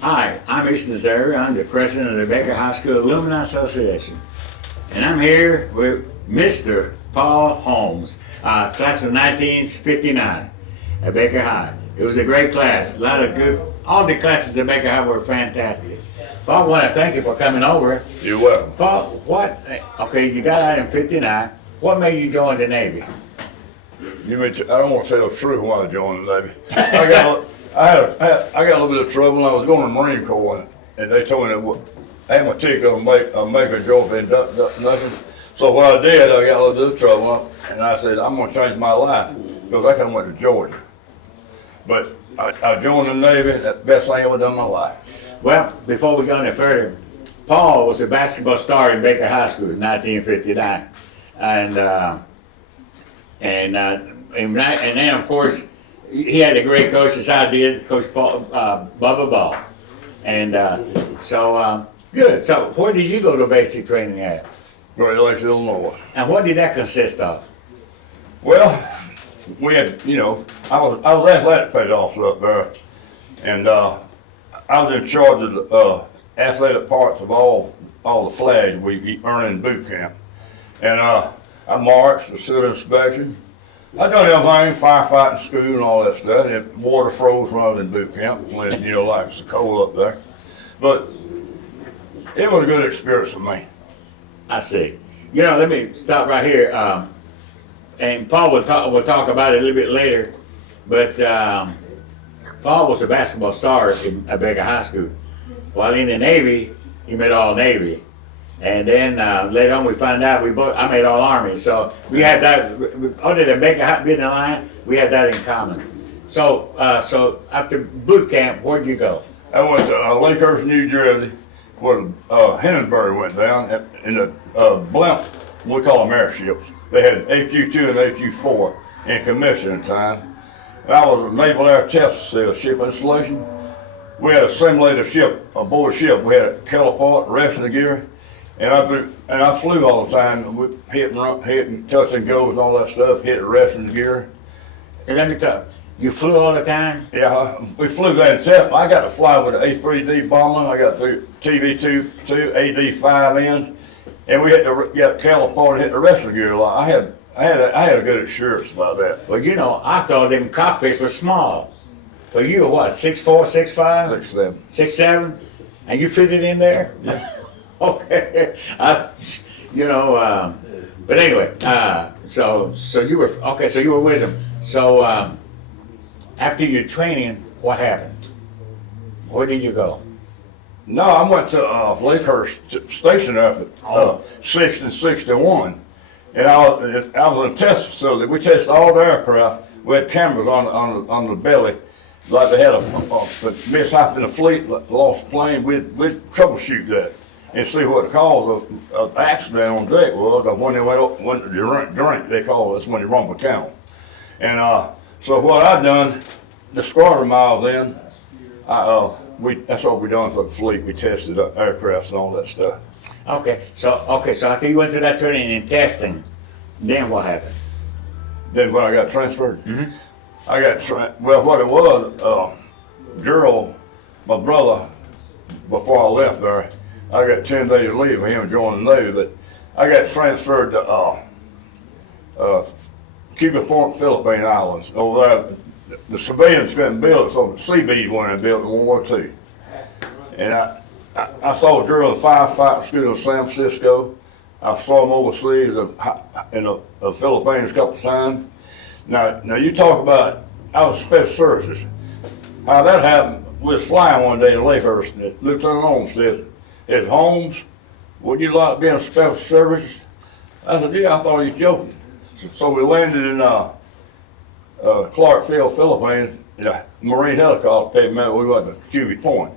Hi, I'm Easton Zare. I'm the president of the Baker High School Alumni Association. And I'm here with Mr. Paul Holmes, class of 1959 at Baker High. It was a great class, a lot of good, all the classes at Baker High were fantastic. Paul, I want to thank you for coming over. You're welcome. Paul, okay, you got out in 59. What made you join the Navy? I don't want to tell the truth when I joined the Navy. I got a little bit of trouble. I was going to the Marine Corps, and they told me that I had my ticket on Major Joint induction. So what I did, I got a little bit of trouble, and I said, I'm going to change my life, because I kind of went to Georgia. But I joined the Navy, that's the best thing I ever done in my life. Well, before we go any further, Paul was a basketball star in Baker High School in 1959. And then, of course, he had a great coach, as I did, Coach Paul, Bubba Ball. And good. So where did you go to basic training at? Great Lakes, Illinois. And what did that consist of? Well, we had, I was athletic paid officer up there, and I was in charge of the athletic parts of all the flags we earned in boot camp. And I marched, facility inspection. I done everything, firefighting school and all that stuff. And water froze when I was in boot camp, when like it's cold up there. But it was a good experience for me. I see. Let me stop right here. And Paul will talk about it a little bit later. But Paul was a basketball star at Baker High School. While in the Navy, he made all Navy. And then later on we found out I made all Army. So we had that, other than Baker High being in the line, we had that in common. So after boot camp, where'd you go? I went to Lakehurst, New Jersey, where Hindenburg went down in the blimp, we call them airships. They had HU-2 and HU-4 in commission at the time. And I was a Naval Air Test Facility ship installation. We had a simulator ship, aboard ship. We had a Kelleport, resting gear. And I flew all the time. We hit and touch and goes and all that stuff, hit the resting gear. And let me tell you, flew all the time? Yeah, we flew that in test. I got to fly with the A3D bomber. I got through TV2, AD5Ns, and we had to get Kelleport and hit the resting gear a lot. I had a good assurance about that. Well, I thought them cockpits were small. But you were what, 6'4", 6'5"? 6'7". 6'7"? And you fitted in there? Okay. But anyway, so you were, okay, so you were with him. So after your training, what happened? Where did you go? No, I went to Lakehurst Station there for 6 and 61. And I was in a test facility. We tested all the aircraft. We had cameras on the belly. Like they had a mishap in the fleet, lost a plane, we'd troubleshoot that and see what the cause of the accident on deck was. When they went to drink, they call it, that's when they rumble count. And so what I done, the squadron miles in, that's what we done for the fleet. We tested aircrafts and all that stuff. Okay, so after you went through that training and testing, then what happened? Then when I got transferred, Mm-hmm. I got well, what it was, Gerald, my brother, before I left there, I got 10 days leave for him joining the Navy, but I got transferred to Cuba Point, Philippine Islands. Over there, the civilians couldn't build it, so the Seabees went and built it in World War II. And I saw Gerald in the firefighting school in San Francisco. I saw him overseas in the Philippines a couple of times. Now you talk about, I was special services. How that happened, we was flying one day in Lakehurst, and Lieutenant Holmes says, Holmes, would you like to be in special services? I said, yeah, I thought he was joking. So we landed in Clarkfield, Philippines, in a Marine helicopter payment. We went to Cuba Point.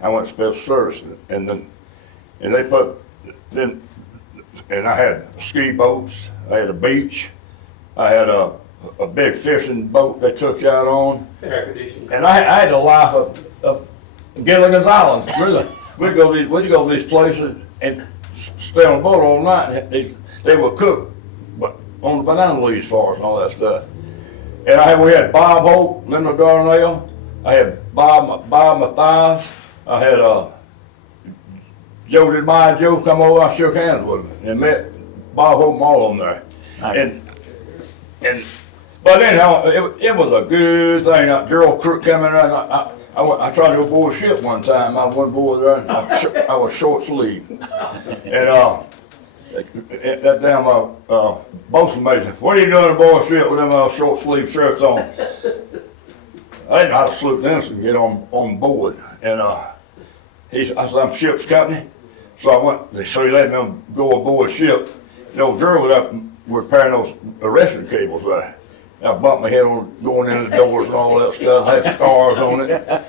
I went to special services, and I had ski boats, I had a beach, I had a big fishing boat they took you out on. And I had the life of Gilligan's Island, really. We'd go to these places and stay on the boat all night. They were cooked on the banana leaves for us and all that stuff. And we had Bob Hope, Linda Darnell. I had Bob Matthias, I had Joe did my Joe come over. I shook hands with him and met Bob Hope and all of them there. Nice. And but anyhow, it was a good thing. Gerald Crook came in there, and I tried to go board a ship one time. I went board there, and I was short sleeve. And that damn bosun mate said, "What are you doing aboard a ship with them short sleeve shirts on?" I didn't know how to salute an ensign and get on board. And I said, "I'm ship's company." So I went. So he let me go aboard ship. You know, Gerald was up repairing those arresting cables there. I bumped my head on going in the doors and all that stuff. I had scars on it.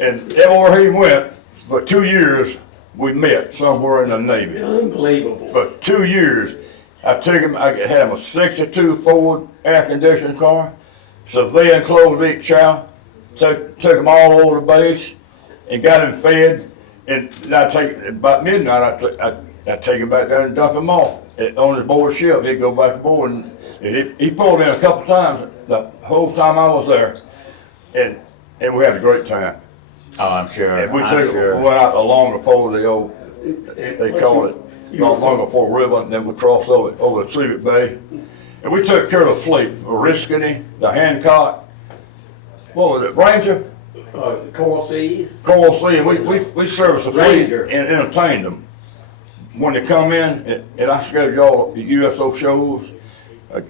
And everywhere he went, for 2 years, we met somewhere in the Navy. Unbelievable. For 2 years, I had him a 62 Ford air-conditioned car, civilian clothes each chow, took him all over the base, and got him fed. And about midnight, I'd take him back there and dump him off on his board ship. He'd go back aboard, and he pulled in a couple times the whole time I was there, and we had a great time. Oh, I'm sure. And we sure. went out along before they call it Longapore River, and then we crossed over the Civic Bay, and we took care of the fleet, Oriskany, the Hancock, what was it, Ranger? Coral Sea. Coral Sea, and we serviced the fleet Ranger. and entertained them. When they come in, and I scheduled all the USO shows, I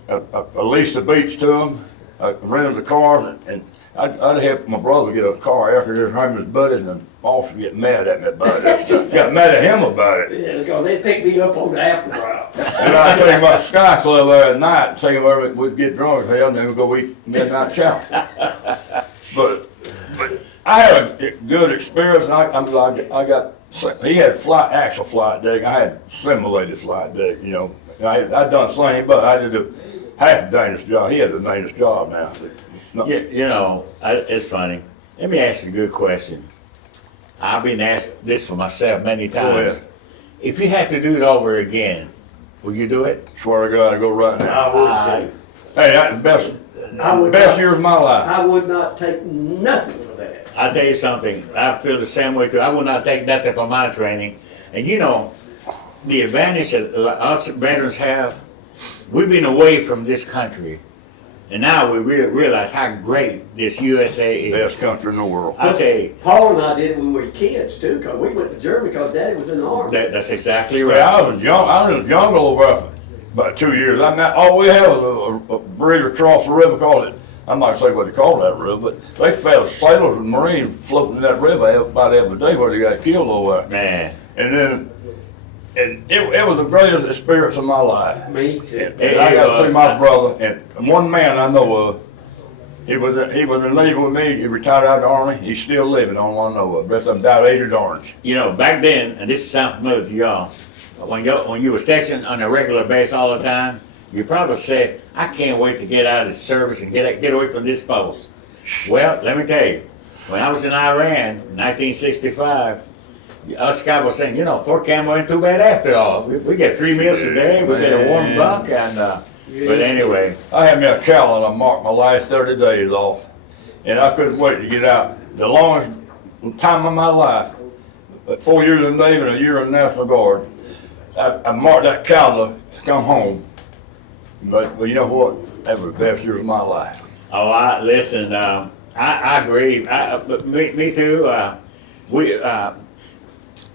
leased the beach to them, I rented the cars, and I'd help my brother get a car after his him and his buddies, and the officer get mad at me about it. Got mad at him about it. Yeah, because they picked me up on the after route. And I'd take him about the Sky Club there at night, and take him over, we'd get drunk as hell, and then we'd go eat midnight chow. But I had a good experience, and I got, he had actual flight deck, I had simulated flight deck, you know. I'd done the same, but I did half a dangerous job. He had a dangerous job now. No. Yeah, you know, it's funny. Let me ask you a good question. I've been asked this for myself many times. If you had to do it over again, would you do it? Swear to God, I go right now. I would too. Hey, that's the best years of my life. I would not take nothing for that. I'll tell you something, I feel the same way too. I would not take nothing for my training. And you know, the advantage that us veterans have, we've been away from this country. And now we realize how great this USA is. Best country in the world. Okay, Paul and I did it when we were kids too, because we went to Germany because Daddy was in the army. that's exactly Well, right. I was in the jungle over there for about 2 years. All we had was a bridge across the river called it. I'm not saying what they call that river, but they found sailors and Marines floating in that river about every day where they got killed over there. Man, And it was the greatest experience of my life. Me too. And I got to see my brother, and one man I know of, he was in the Navy with me, he retired out of the Army, he's still living, on one I know of. The rest of them died of Agent Orange. you know, back then, and this sounds familiar to y'all, when you were stationed on a regular base all the time, you probably said, I can't wait to get out of the service and get away from this post. Well, let me tell you, when I was in Iran, 1965, us guys were saying, you know, Fort Campbell ain't too bad after all. We get 3 meals a day, we get a warm bunk, and, but anyway. I had me a calendar, I marked my last 30 days off, and I couldn't wait to get out. The longest time of my life, 4 years in the Navy and a year in the National Guard, I marked that calendar to come home. But you know what? That was the best years of my life. Oh, listen, I agree. Me too.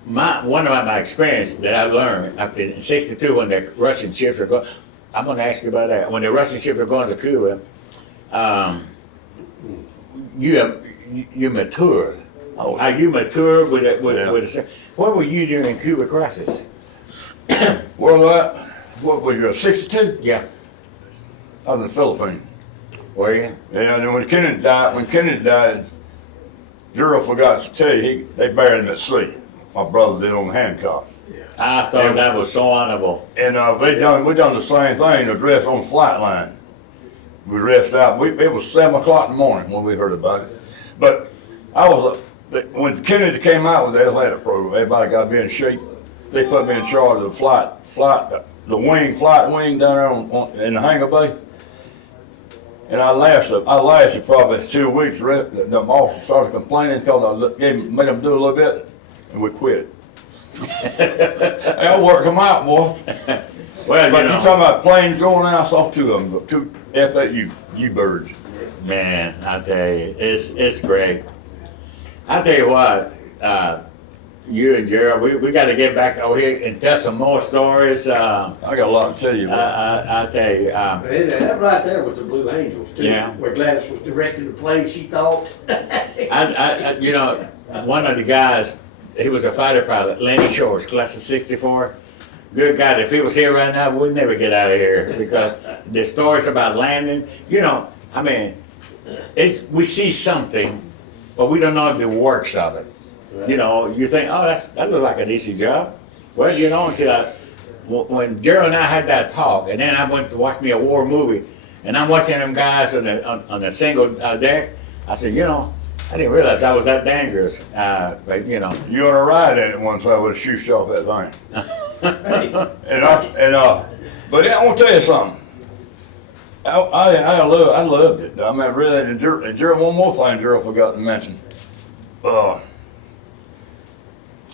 One of my experience that I learned after in '62 when the Russian ships were going. I'm going to ask you about that. When the Russian ships were going to Cuba, you mature. Oh, Are you mature with a? What were you during Cuba crisis? Well, what was you, 62? Yeah, I was in the Philippines. were you? Yeah, and then when Kennedy died, Gerald forgot to tell you, they buried him at sea. My brother did on Hancock. I thought that was so honorable. And we done the same thing, the dress on the flight line. We dressed out, it was 7 o'clock in the morning when we heard about it. But when Kennedy came out with the athletic program, everybody got to be in shape. They put me in charge of the flight wing down there in the hangar bay. And I lasted probably 2 weeks. The officer started complaining because made them do a little bit, and we quit. That worked them out, boy. Well, But you you know, talking about planes going out, I saw 2 of them, 2 FAU birds. man, I tell you, it's great. I tell you what, you and Gerald, we got to get back over here and tell some more stories. I got a lot to tell you. I tell you, That right there was the Blue Angels too. Yeah. Where Gladys was directing the plane, she thought. you know, one of the guys, he was a fighter pilot, Lenny Shores, class of '64. Good guy. If he was here right now, we'd never get out of here because the stories about landing, you know, I mean, we see something, but we don't know the works of it. You know, you think, oh, that looks like an easy job. Well, you know, when Gerald and I had that talk, and then I went to watch me a war movie, and I'm watching them guys on a single deck, I said, you know, I didn't realize I was that dangerous. But you know, You on a ride in it one time with a shoe shot that thing. But I want to tell you something. I loved it. I mean, really, and Gerald, one more thing Gerald forgot to mention.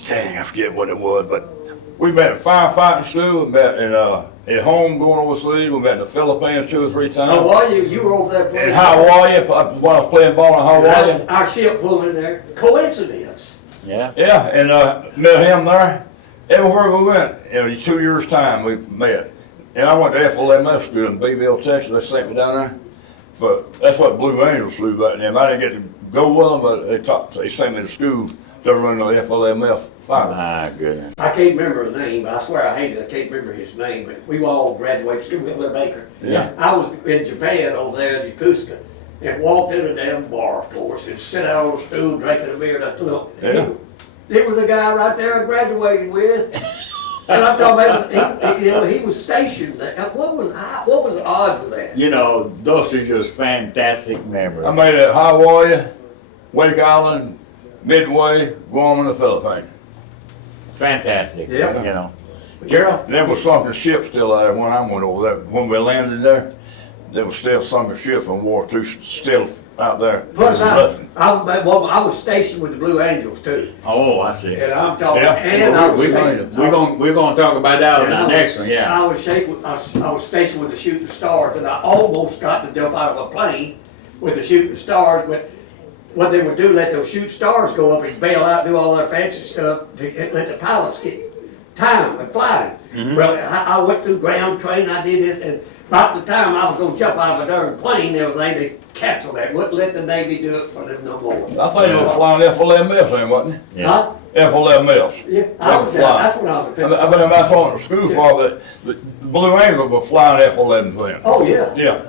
Dang, I forget what it was, but we met at firefighting school, we met at home going overseas, we met in the Philippines 2 or 3 times. How are you? You were over there playing. In Hawaii, when I was playing ball in Hawaii. Our ship pulled in there. Coincidence. yeah. Yeah, and met him there. Everywhere we went, in 2 years' time, we met. And I went to FLMS school in Beeville, Texas. They sent me down there. But that's what Blue Angels flew back then. I didn't get to go with them, but they sent me to school to run the FLMF fighter. My goodness. I can't remember the name, but I swear I hate it. I can't remember his name, but we all graduated school with Baker. Yeah. I was in Japan over there in Yokosuka and walked in a damn bar, of course, and sit out on the stool drinking a beer. And I thought, Yeah. there was a guy right there I graduated with. And I'm talking about, he was stationed there. What was the odds of that? You know, those are just fantastic memories. I made it at Hawaii, Wake Island, Midway, Guam, and the Philippines. Fantastic. Yeah. You know, Gerald. There was sunken ships still there when I went over there. When we landed there, there was still sunken ships from War II still out there. Plus, I was stationed with the Blue Angels too. Oh, I see. And I'm talking, Yeah. and I was We're stationed. gonna talk about that on And the I was- next one. Yeah. I was stationed with the Shooting Stars, and I almost got to jump out of a plane with the Shooting Stars, but what they would do, let those Shooting Stars go up and bail out, do all their fancy stuff, to let the pilots get time and flying. Well, I went through ground training, I did this, and about the time I was gonna jump out of a darn plane, they canceled that, wouldn't let the Navy do it for them no more. I think it was flying FLMS then, wasn't it? Yeah. Huh? FLMS. Yeah, I was there, that's when I was a I mean, that's what I went to school for, but the Blue Angels were flying F-11s then. Oh, yeah, Yeah.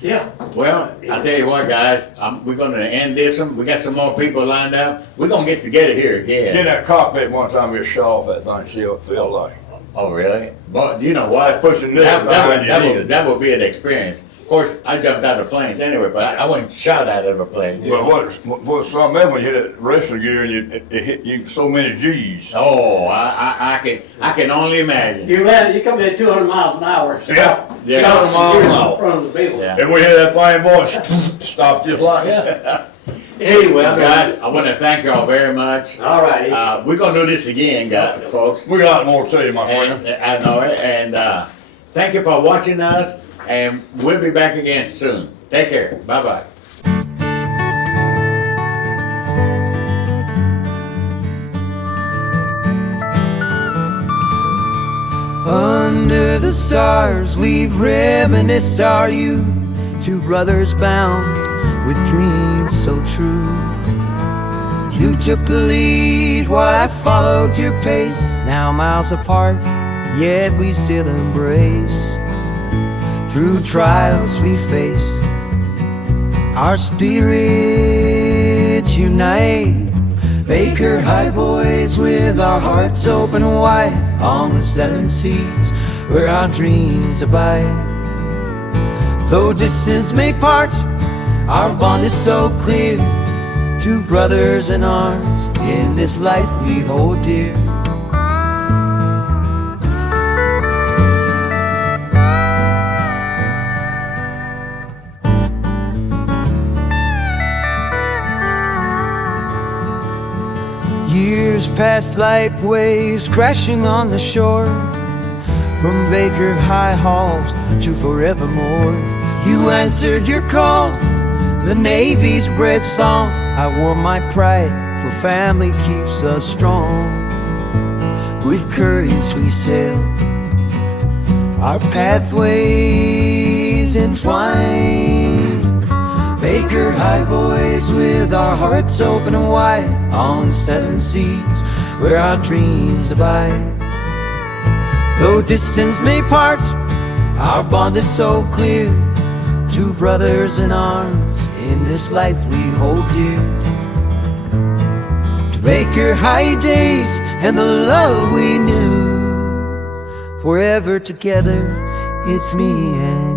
yeah. Well, I tell you what, guys, we're gonna end this one. We got some more people lined up. We're gonna get together here Get in again. that cockpit one time, we shot off that thing, see what it felt like. Oh, really? But you know what? Pushing this behind your head. That would be an experience. Of course, I jumped out of planes anyway, but I wasn't shot out of a plane. But what's something else when you hit that wrestling gear and it hit you so many G's. Oh, I can only imagine. You come in at 200 miles an hour. And Yeah. Yeah. 200 miles an in hour. front of the building. Yeah. And we hit that plane, boy, stopped just like that. Anyway, Guys, I want to thank y'all very much. all right. We're gonna do this again, guys, folks. We got more to tell you, my friend. And I know it. And thank you for watching us. And we'll be back again soon. Take care. Bye bye. Under the stars we'd reminisce our youth, 2 brothers bound with dreams so true. You took the lead while I followed your pace, now miles apart, yet we still embrace. Through trials we face, our spirits unite. Baker High boys with our hearts open wide, on the 7 seas where our dreams abide. Though distance may part, our bond is so clear. 2 brothers in arms, in this life we hold dear. Years pass like waves crashing on the shore, from Baker High halls to forevermore. You answered your call, the Navy's brave song. I wore my pride, for family keeps us strong. With courage we sailed, our pathways entwined. Baker High voyage with our hearts open and wide, on 7 seas where our dreams abide. Though distance may part, our bond is so clear. 2 brothers in arms in this life we hold dear. To Baker High days and the love we knew, forever together, it's me and